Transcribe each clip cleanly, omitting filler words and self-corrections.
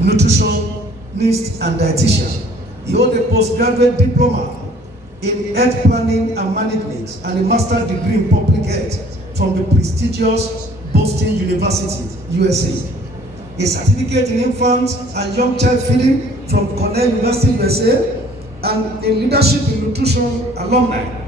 nutritionist and dietitian. He holds a postgraduate diploma in health planning and management and a master's degree in public health from the prestigious Boston University, USA. A certificate in infant and young child feeding from Cornell University, USA, and in leadership in nutrition alumni.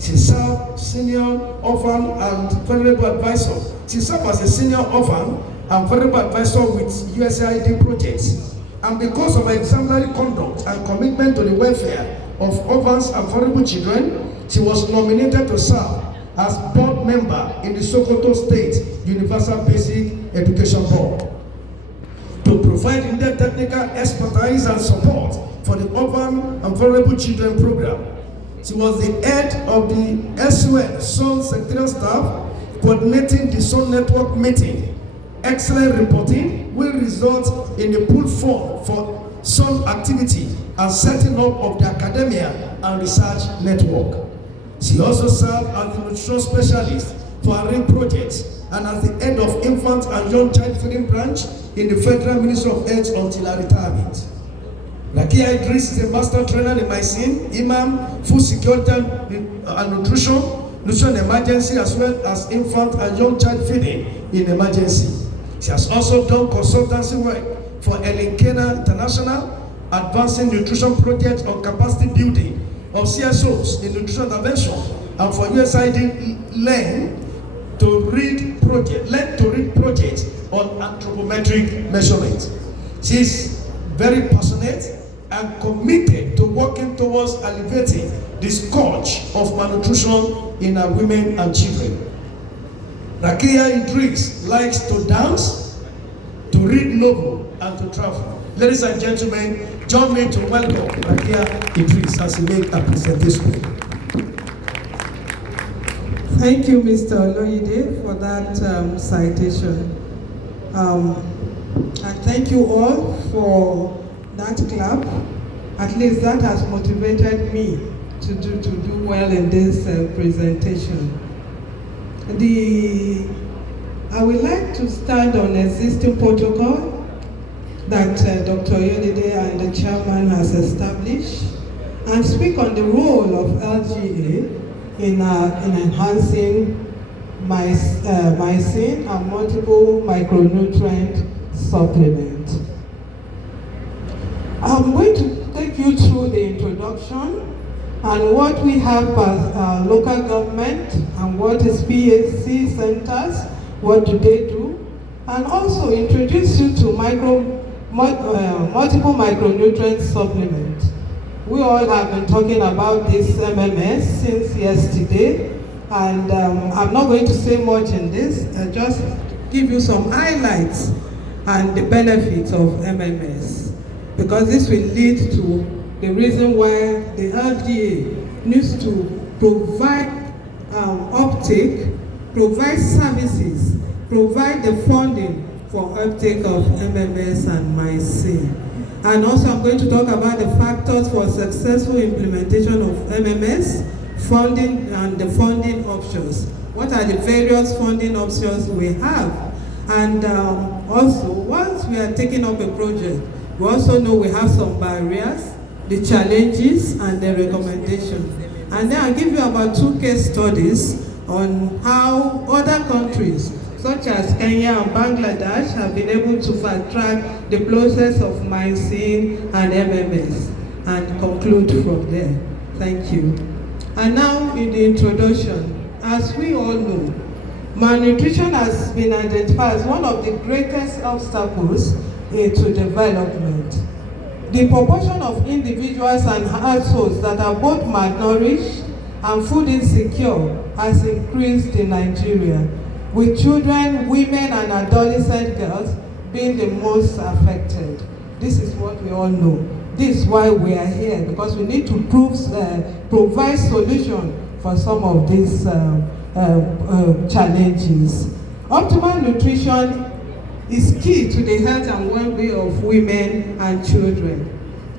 She served senior orphan and vulnerable advisor. She served as a senior orphan and vulnerable advisor with USAID projects. And because of her exemplary conduct and commitment to the welfare of orphans and vulnerable children, she was nominated to serve as board member in the Sokoto State Universal Basic Education Board to provide in-depth technical expertise and support for the Orphan and Vulnerable Children program. She was the head of the SON Zone Secretarial Staff, coordinating the Zone Network meeting. Excellent reporting will result in the pool fund for Zone activity and setting up of the academia and research network. She also served as the nutrition specialist for her RIM projects and as the head of infant and young child feeding branch in the Federal Ministry of Health until her retirement. Rakiya Idris is a master trainer in MIYCN, Imam, Food Security and Nutrition Emergency, as well as infant and young child feeding in emergency. She has also done consultancy work for Elinkena International, advancing nutrition projects on capacity building of CSOs in nutrition intervention, and for USAID Learn to Read projects on anthropometric measurement. She is very passionate and committed to working towards alleviating the scourge of malnutrition in our women and children. Rakiya Idris likes to dance, to read novel, and to travel. Ladies and gentlemen, join me to welcome Rakiya Idris as he makes a presentation. Thank you, Mr. Oloyede, for that citation. And thank you all for that clap. At least that has motivated me to do well in this presentation. I would like to stand on existing protocol that Dr. Oyedide and the chairman has established and speak on the role of LGA in enhancing MIYCN and multiple micronutrient supplements. I'm going to take you through the introduction and what we have as local government and what is PHC centers, what do they do, and also introduce you to multiple micronutrient supplements. We all have been talking about this MMS since yesterday, and I'm not going to say much in this, just give you some highlights and the benefits of MMS, because this will lead to the reason why the LGA needs to provide uptake, provide services, provide the funding for uptake of MMS and MIYCN. And also I'm going to talk about the factors for successful implementation of MMS, funding and the funding options. What are the various funding options we have? And also, once we are taking up a project, we also know we have some barriers, the challenges and the recommendations. And then I'll give you about 2 case studies on how other countries such as Kenya and Bangladesh have been able to fast-track the process of MIYCN and MMS, and conclude from there. Thank you. And now in the introduction, as we all know, malnutrition has been identified as one of the greatest obstacles to development. The proportion of individuals and households that are both malnourished and food insecure has increased in Nigeria, with children, women, and adolescent girls being the most affected. This is what we all know. This is why we are here, because we need to provide solution for some of these challenges. Optimal nutrition is key to the health and well-being of women and children.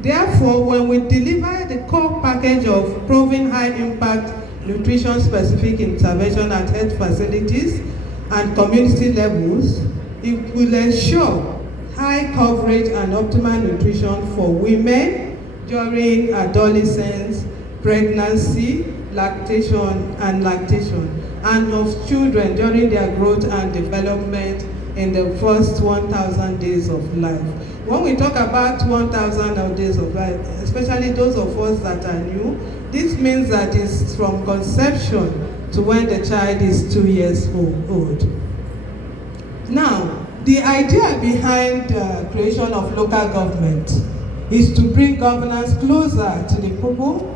Therefore, when we deliver the core package of proven high-impact nutrition-specific intervention at health facilities and community levels, it will ensure high coverage and optimal nutrition for women during adolescence, pregnancy, lactation, and of children during their growth and development in the first 1,000 days of life. When we talk about 1,000 days of life, especially those of us that are new, this means that it's from conception to when the child is 2 years old. Now, the idea behind the creation of local government is to bring governance closer to the people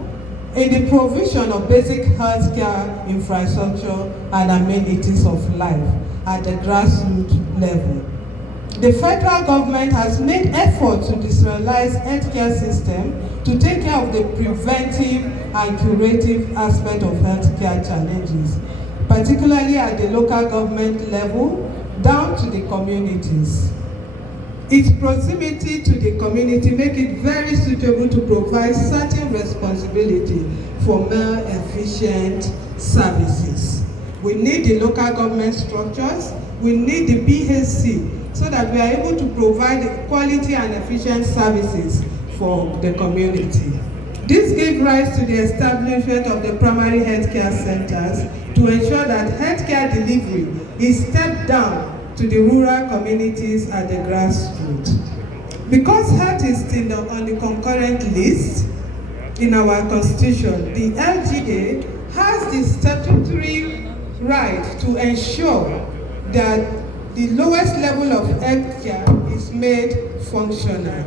in the provision of basic healthcare infrastructure and amenities of life at the grassroots level. The federal government has made efforts to decentralize healthcare system to take care of the preventive and curative aspect of healthcare challenges, particularly at the local government level, down to the communities. Its proximity to the community make it very suitable to provide certain responsibility for more efficient services. We need the local government structures, we need the BHC, so that we are able to provide quality and efficient services for the community. This gave rise to the establishment of the primary healthcare centers to ensure that healthcare delivery is stepped down to the rural communities at the grassroots. Because health is still on the concurrent list in our constitution, the LGA has the statutory right to ensure that the lowest level of healthcare is made functional.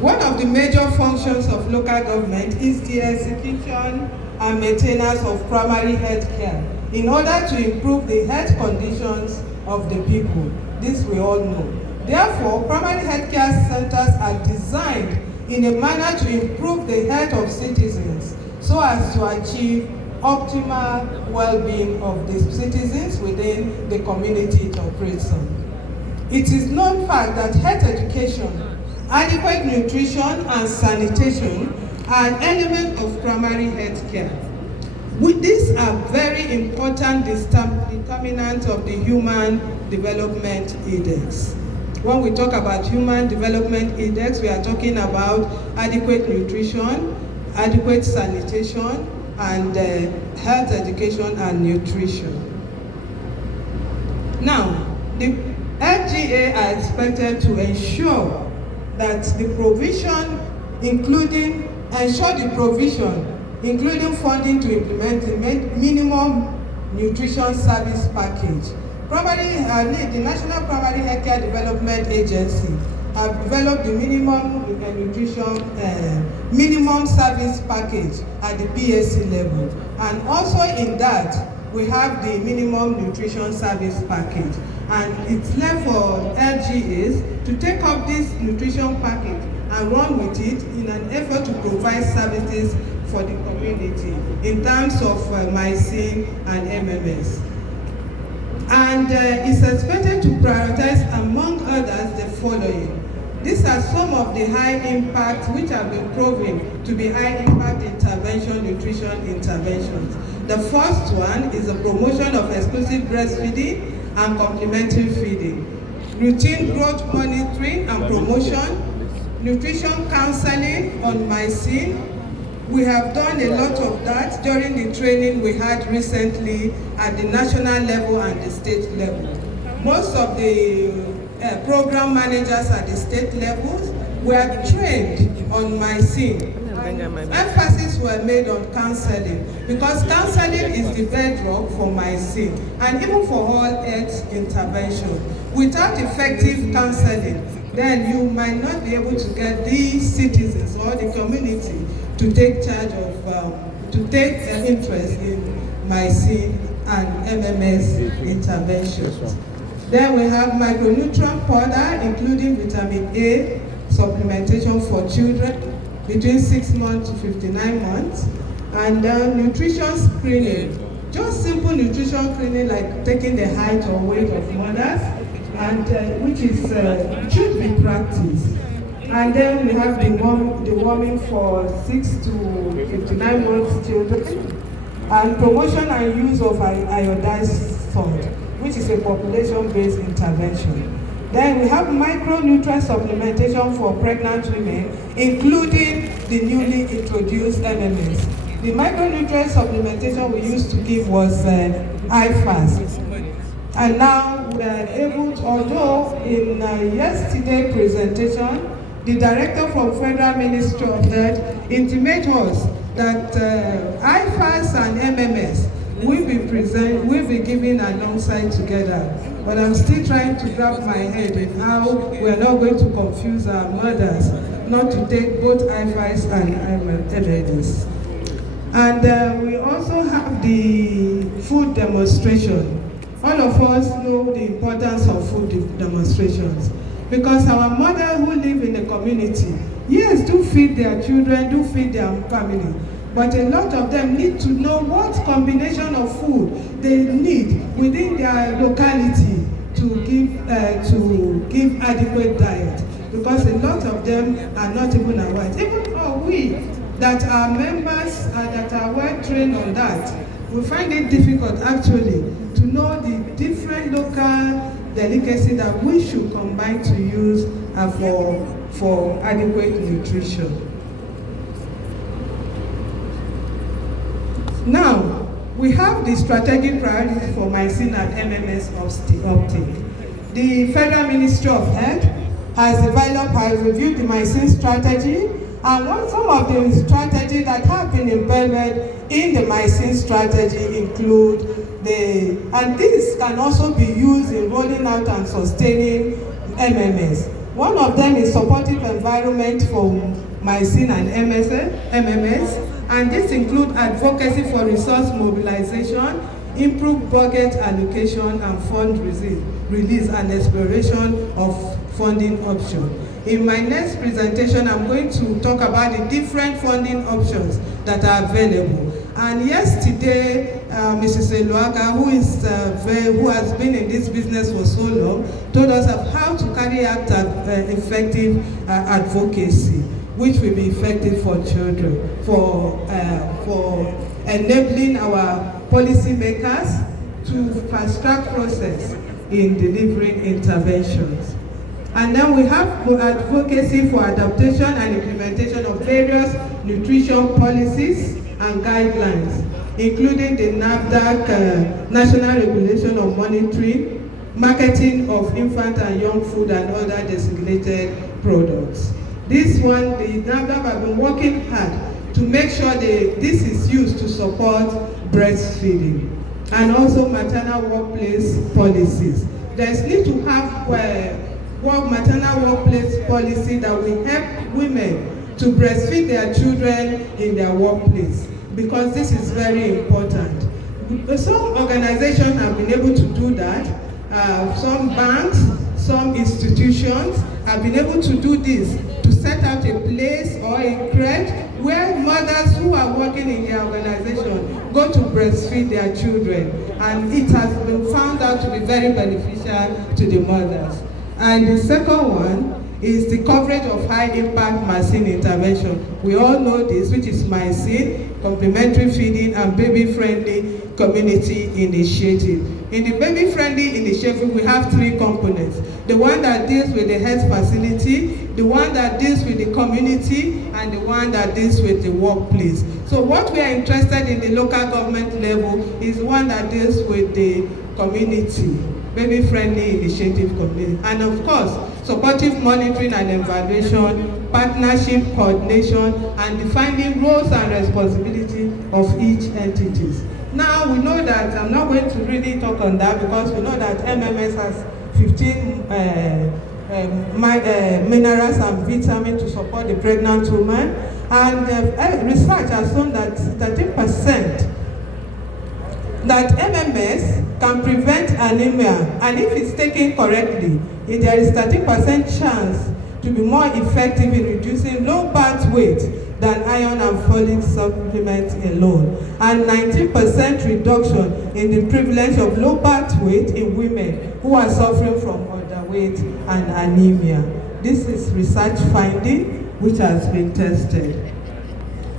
One of the major functions of local government is the execution and maintenance of primary health care in order to improve the health conditions of the people. This we all know. Therefore, primary health care centers are designed in a manner to improve the health of citizens so as to achieve optimal well-being of the citizens within the community it operates on. It is known fact that health education, adequate nutrition and sanitation are an element of primary health care. These are very important determinants of the Human Development Index. When we talk about Human Development Index, we are talking about adequate nutrition, adequate sanitation, and health education and nutrition. Now, the LGA are expected to ensure that the provision, including funding to implement the minimum nutrition service package. The National Primary Healthcare Development Agency have developed the minimum service package at the PSC level, and also in that we have the minimum nutrition service package, and it's left for LGAs to take up this nutrition package and run with it in an effort to provide services for the community in terms of MIYCN and MMS. And it's expected to prioritize, among others, the following. These are some of the high impact, which have been proven to be high impact nutrition interventions. The first one is the promotion of exclusive breastfeeding and complementary feeding, routine growth monitoring and promotion, nutrition counseling on MIYCN. We have done a lot of that during the training we had recently at the national level and the state level. Most of the program managers at the state levels were trained on MIYCN. Emphasis were made on counseling, because counseling is the bedrock for MIYCN and even for all health intervention. Without effective counseling, then you might not be able to get these citizens or the community to take charge of, to take interest in MIYCN and MMS interventions. Then we have micronutrient powder, including vitamin A supplementation for children between 6 months to 59 months, and nutrition screening, just simple nutrition screening like taking the height or weight of mothers, and which is should be practiced. And then we have the warming for 6 to 59 months children, and promotion and use of iodized salt. which is a population-based intervention. Then we have micronutrient supplementation for pregnant women, including the newly introduced MMS. The micronutrient supplementation we used to give was IFAS. And now we are able to, although in yesterday's presentation, the director from Federal Ministry of Health intimated us that IFAS and MMS will be given alongside together. But I'm still trying to wrap my head in how we are not going to confuse our mothers not to take both IFAS and MMS. And we also have the food demonstration. All of us know the importance of food demonstrations because our mothers who live in the community, yes, do feed their children, do feed their family, but a lot of them need to know what combination of food they need within their locality to give adequate diet, because a lot of them are not even aware. Even we that are members that are well trained on that, we find it difficult actually to know the different local delicacies that we should combine to use for adequate nutrition. Now, we have the strategic priorities for MIYCN and MMS uptake. The Federal Ministry of Health has reviewed the MIYCN strategy, and some of the strategies that have been embedded in the MIYCN strategy include and this can also be used in rolling out and sustaining MMS. One of them is supportive environment for MIYCN and MMS, and this includes advocacy for resource mobilization, improved budget allocation, and fund release and exploration of funding options. In my next presentation, I'm going to talk about the different funding options that are available. And yesterday, Mrs Rakiya, who has been in this business for so long, told us of how to carry out effective advocacy, which will be effective for children, for enabling our policymakers to fast-track process in delivering interventions. And then we have advocacy for adaptation and implementation of various nutrition policies and guidelines, including the NAFDAC National Regulation of Monitoring, marketing of infant and young food and other designated products. This one, the NAFDAC have been working hard to make sure this is used to support breastfeeding, and also maternal workplace policies. There's need to have maternal workplace policy that will help women to breastfeed their children in their workplace, because this is very important. Some organizations have been able to do that. Some banks, some institutions have been able to do this, to set out a place or a crèche where mothers who are working in their organization go to breastfeed their children. And it has been found out to be very beneficial to the mothers. And the second one is the coverage of high-impact MIYCN intervention. We all know this, which is MIYCN, complementary feeding, and baby-friendly community initiative. In the baby-friendly initiative, we have three components. The one that deals with the health facility, the one that deals with the community, and the one that deals with the workplace. So what we are interested in the local government level is the one that deals with the community, baby-friendly initiative community. And of course, supportive monitoring and evaluation, partnership coordination, and defining roles and responsibilities of each entity. Now we know that, I'm not going to really talk on that, because we know that MMS has 15 minerals and vitamins to support the pregnant woman. And research has shown that 30% that MMS can prevent anemia, and if it's taken correctly, there is 30% chance to be more effective in reducing low birth weight than iron and folic supplements alone, and 19% reduction in the prevalence of low birth weight in women who are suffering from underweight and anemia. This is research finding which has been tested.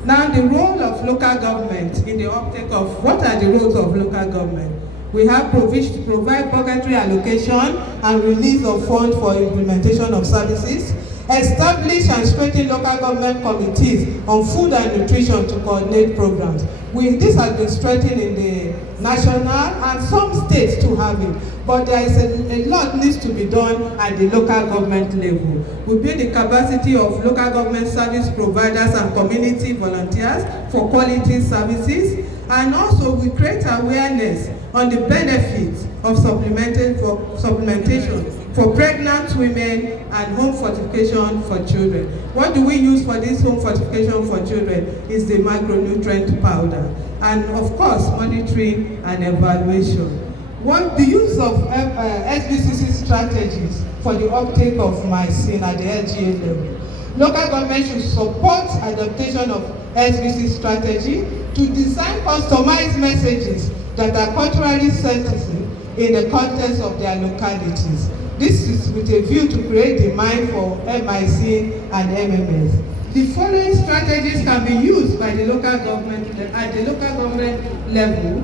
Now, the role of local government in the uptake of, what are the roles of local government? We have provide budgetary allocation and release of funds for implementation of services. Establish and strengthen local government committees on food and nutrition to coordinate programs. This has been strengthened in the national and some states too have it, but there is a lot needs to be done at the local government level. We build the capacity of local government service providers and community volunteers for quality services, and also we create awareness on the benefits of supplementation for pregnant women and home fortification for children. What do we use for this home fortification for children is the micronutrient powder, and of course monitoring and evaluation. The use of SBCC strategies for the uptake of MIYCN at the LGA level. Local government should support adaptation of SBC strategy to design customized messages that are culturally sensitive in the context of their localities. This is with a view to create demand for MIYCN and MMS. The following strategies can be used by the local government at the local government level.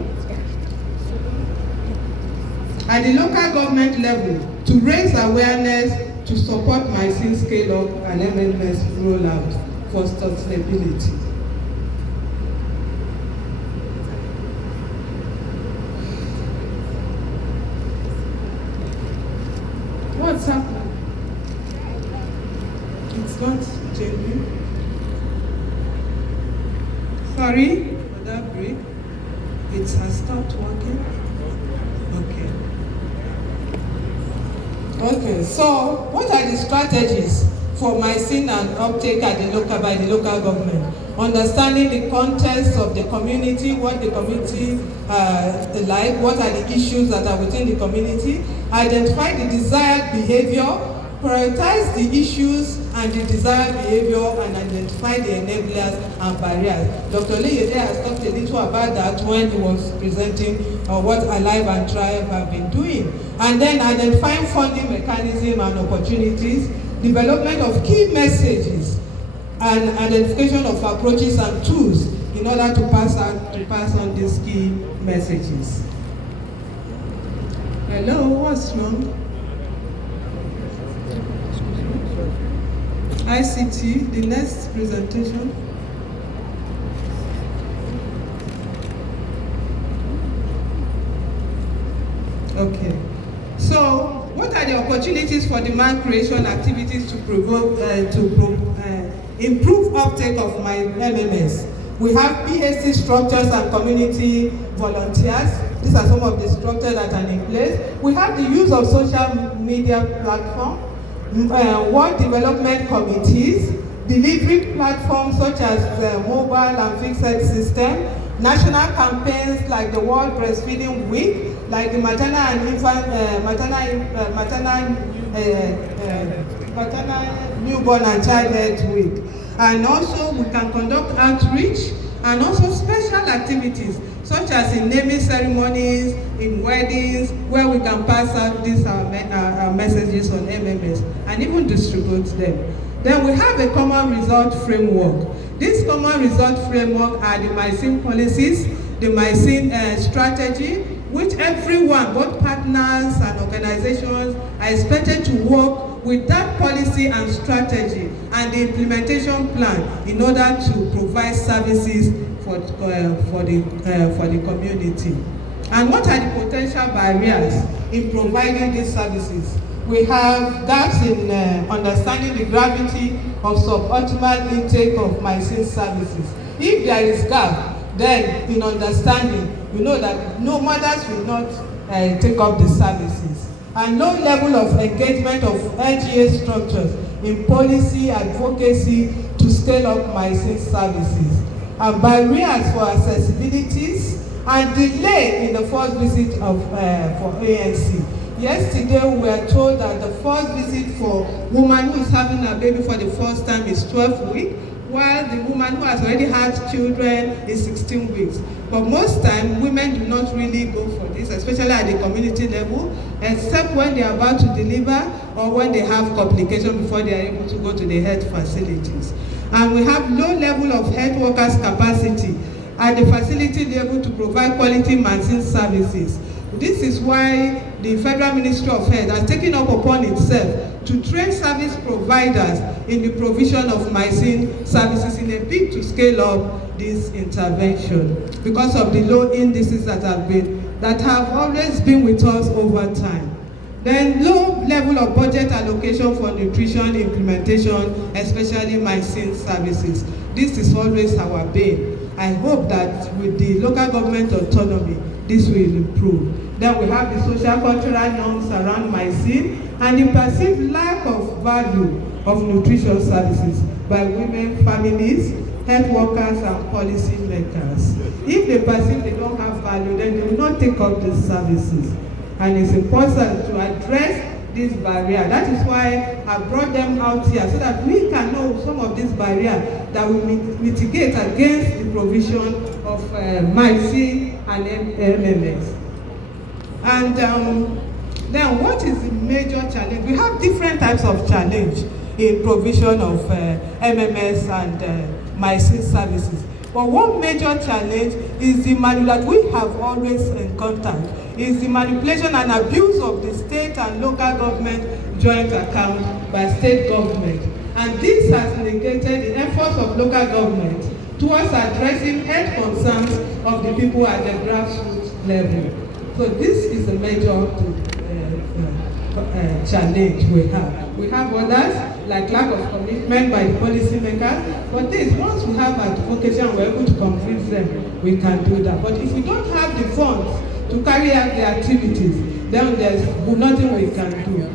At the local government level, to raise awareness to support MIYCN scale-up and MMS rollout for sustainability. What's happening? It's not changing. Sorry for that break. It has stopped working. Okay, so what are the strategies for MIYCN and uptake at by the local government? Understanding the context of the community, what the community like, what are the issues that are within the community, identify the desired behavior, prioritize the issues and the desired behavior, and identify the enablers and barriers. Dr. Leyede has talked a little about that when he was presenting what Alive and Thrive have been doing. And then identifying funding mechanism and opportunities, development of key messages, and identification of approaches and tools in order to pass on these key messages. Hello, what's wrong? ICT, the next presentation. Okay. So, what are the opportunities for demand creation activities to improve uptake of MMS? We have PSC structures and community volunteers. These are some of the structures that are in place. We have the use of social media platforms, work development committees, delivery platforms such as mobile and fixed system, national campaigns like the World Breastfeeding Week, like the maternal and infant, maternal newborn and child health week. And also we can conduct outreach and also special activities such as in naming ceremonies, in weddings, where we can pass out these our messages on MMS and even distribute them. Then we have a common result framework. This common result framework are the MIYCN policies, the MIYCN strategy, which everyone, both partners and organizations, are expected to work with that policy and strategy and the implementation plan in order to provide services for the community. And what are the potential barriers in providing these services? We have gaps in understanding the gravity of suboptimal intake of MIYCN services. If there is gap, then in understanding, you know that no mothers will not take up the services. And low level of engagement of LGA structures in policy advocacy to scale up MIYCN services. And barriers for accessibilities and delay in the first visit of for ANC. Yesterday we were told that the first visit for woman who is having a baby for the first time is 12 weeks, while the woman who has already had children is 16 weeks. But most time, women do not really go for this, especially at the community level, except when they are about to deliver or when they have complications before they are able to go to the health facilities. And we have low level of health workers' capacity at the facility level to provide quality MIYCN services. this is why the Federal Ministry of Health has taken up upon itself to train service providers in the provision of MIYCN services in a bid to scale up this intervention because of the low indices that have always been with us over time. Then low level of budget allocation for nutrition implementation, especially MIYCN services. This is always our bane. I hope that with the local government autonomy, this will improve. Then we have the social cultural norms around MIYCN and the perceived lack of value of nutrition services by women, families, health workers, and policy makers. If they perceive they don't have value, then they will not take up these services. And it's important to address this barrier. That is why I brought them out here so that we can know some of these barriers that will mitigate against the provision of MIYCN and MMS. And then what is the major challenge? We have different types of challenge in provision of MMS and MIYCN services. But one major challenge is the that we have always encountered is the manipulation and abuse of the state and local government joint account by state government. And this has negated the efforts of local government towards addressing health concerns of the people at the grassroots level. So this is a major challenge we have. We have others like lack of commitment by the policymakers, but this, once we have advocacy and we're able to convince them, we can do that. But if we don't have the funds to carry out the activities, then there's nothing we can do.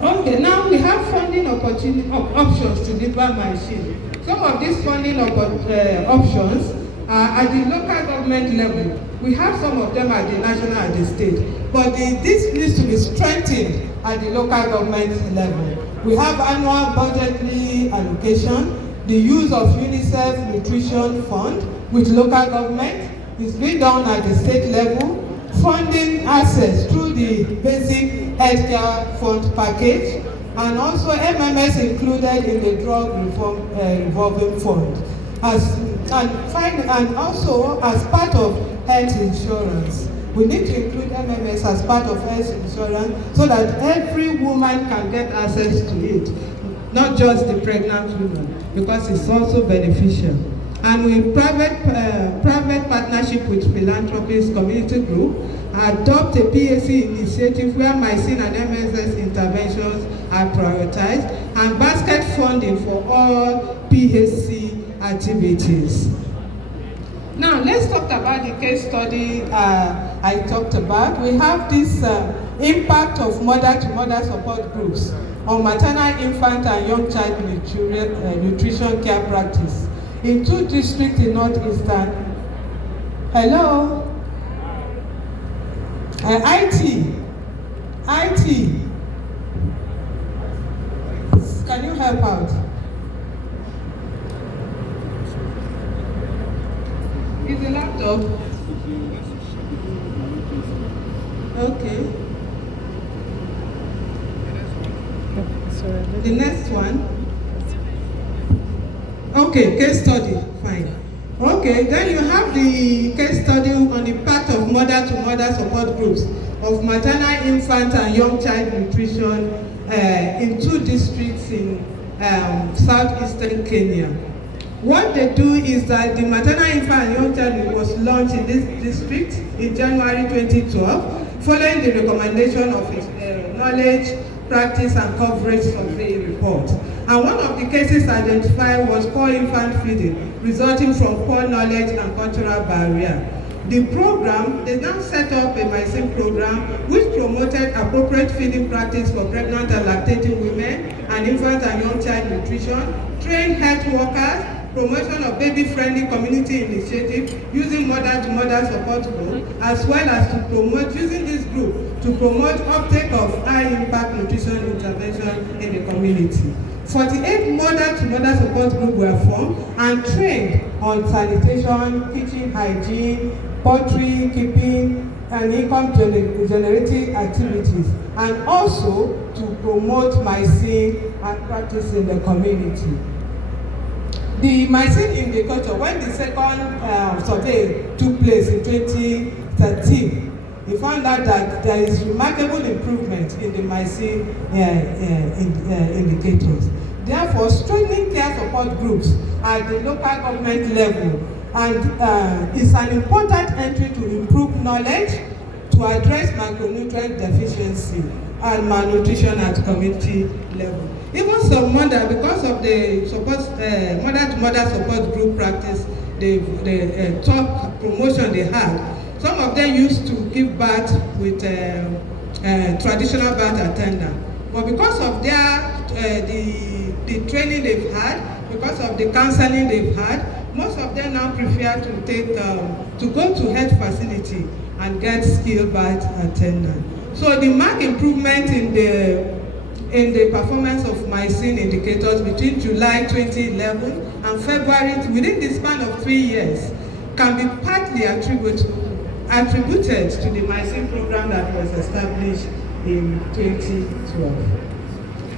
Okay, now we have funding options to deliver MIYCN. Some of these funding options are at the local government level. We have some of them at the national and the state, but this needs to be strengthened at the local government level. We have annual budgetary allocation, the use of UNICEF Nutrition Fund with local government is being done at the state level, funding access through the basic healthcare fund package, and also MMS included in the drug reform revolving fund. And also as part of health insurance. We need to include MMS as part of health insurance so that every woman can get access to it, not just the pregnant woman, because it's also beneficial. And with private partnership with philanthropist community group, adopt a PAC initiative where MIYCN and MSS interventions are prioritized, and basket funding for all PAC activities. Now let's talk about the case study I talked about. We have this impact of mother-to-mother support groups on maternal, infant, and young child nutrition care practice in 2 districts in Northeastern. Hello? IT. Can you help out? Is the laptop? Okay. The next one. Okay, case study. Fine. Okay, then you have the case study on the part of mother-to-mother support groups of maternal, infant, and young child nutrition in 2 districts in southeastern Kenya. What they do is that the maternal, infant, and young child was launched in this district in January 2012, following the recommendation of its knowledge, practice, and coverage survey report. And one of the cases identified was poor infant feeding, resulting from poor knowledge and cultural barrier. The program, they now set up a MIYCN program which promoted appropriate feeding practice for pregnant and lactating women and infant and young child nutrition, trained health workers, promotion of baby-friendly community initiative using mother-to-mother support group, as well as to promote, using this group to promote uptake of high-impact nutrition intervention in the community. 48 mother-to-mother support groups were formed and trained on sanitation, kitchen hygiene, poultry keeping, and income generating activities, and also to promote MIYCN and practice in the community. The MIYCN indicator, when the second survey took place in 2013, we found out that there is remarkable improvement in the MIYCN indicators. Therefore, strengthening care support groups at the local government level and is an important entry to improve knowledge to address macronutrient deficiency and malnutrition at community level. Even some mother, because of the support, mother-to-mother support group practice, the top promotion they had, some of them used to give birth with traditional birth attendant. But because of their the training they've had, because of the counseling they've had, most of them now prefer to take to go to health facility and get skilled birth attendant. So the marked improvement in the performance of MIYCN indicators between July 2011 and February, within the span of 3 years, can be partly attributed to the MIYCN program that was established in 2012.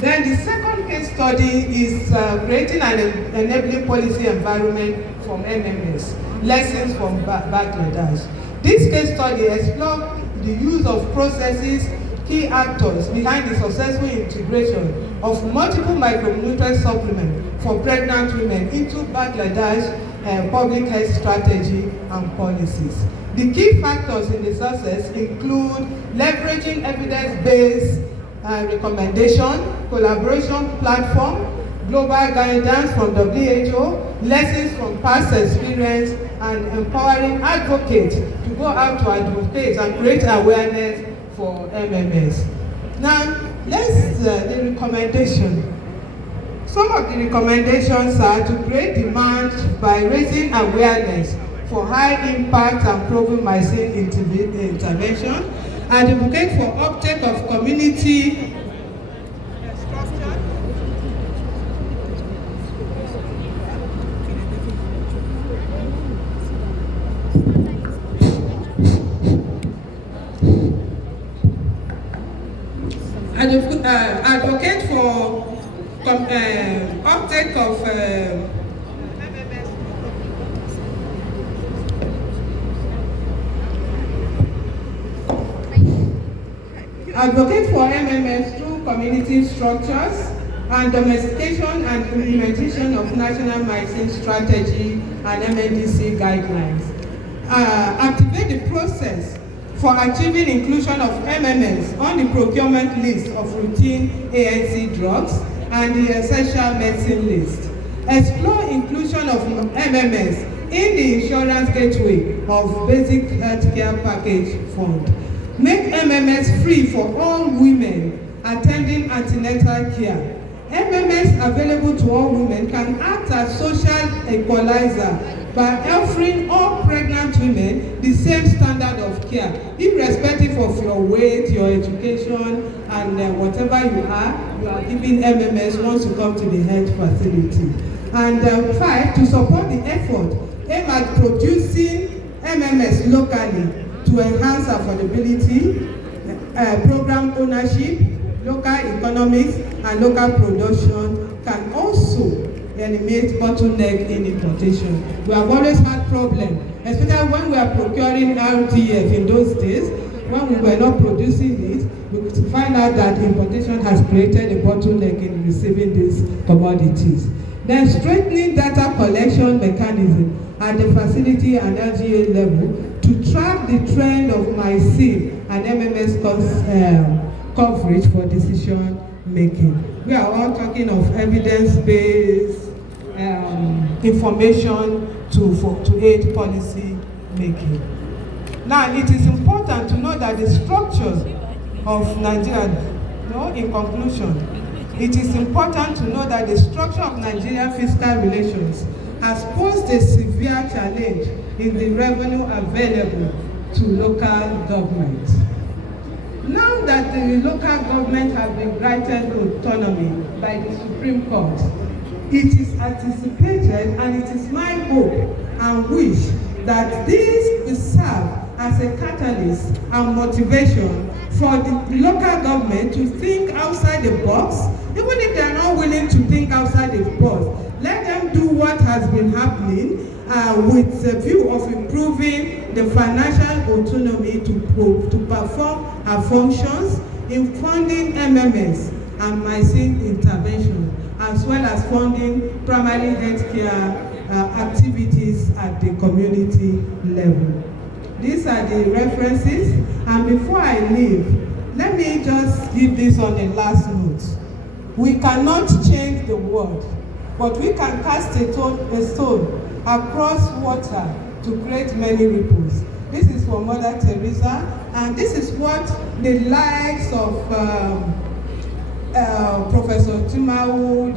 Then the second case study is creating an enabling policy environment from MMS, lessons from Bangladesh. This case study explores the use of processes, key actors behind the successful integration of multiple micronutrient supplements for pregnant women into Bangladesh public health strategy and policies. The key factors in the success include leveraging evidence-based recommendation, collaboration platform, global guidance from WHO, lessons from past experience, and empowering advocates to go out to advocate and create awareness for MMS. Now, the recommendation. Some of the recommendations are to create demand by raising awareness for high impact and proven MIYCN intervention, advocate for uptake of community advocate for uptake of advocate for MMS through community structures and domestication and implementation of national MIYCN strategy and MNDC guidelines. Activate the process for achieving inclusion of MMS on the procurement list of routine ANC drugs and the essential medicine list. Explore inclusion of MMS in the insurance gateway of basic healthcare package fund. Make MMS free for all women attending antenatal care. MMS available to all women can act as social equalizer by offering all pregnant women the same standard of care, irrespective of your weight, your education, and whatever you are giving MMS once you come to the health facility. And 5, to support the effort aimed at producing MMS locally to enhance affordability, program ownership, local economics, and local production can also eliminate bottleneck in importation. We have always had problems, especially when we are procuring RTF in those days. When we were not producing it, we could find out that importation has created a bottleneck in receiving these commodities. Then strengthening data collection mechanism at the facility and LGA level to track the trend of MIYCN and MMS coverage for decision making. We are all talking of evidence-based information to aid policy making. Now, it is important to know that the structure of Nigeria, in conclusion, it is important to know that the structure of Nigerian fiscal relations has posed a severe challenge in the revenue available to local government. Now that the local government has been granted autonomy by the Supreme Court, it is anticipated and it is my hope and wish that this will serve as a catalyst and motivation for the local government to think outside the box. Even if they are not willing to think outside the box, let them do what has been happening with the view of improving the financial autonomy to perform her functions in funding MMS and MIYCN intervention, as well as funding primary health care activities at the community level. These are the references, and before I leave, let me just give this on the last note. We cannot change the world, but we can cast a stone across water to create many ripples. This is from Mother Teresa, and this is what the likes of Professor Timau,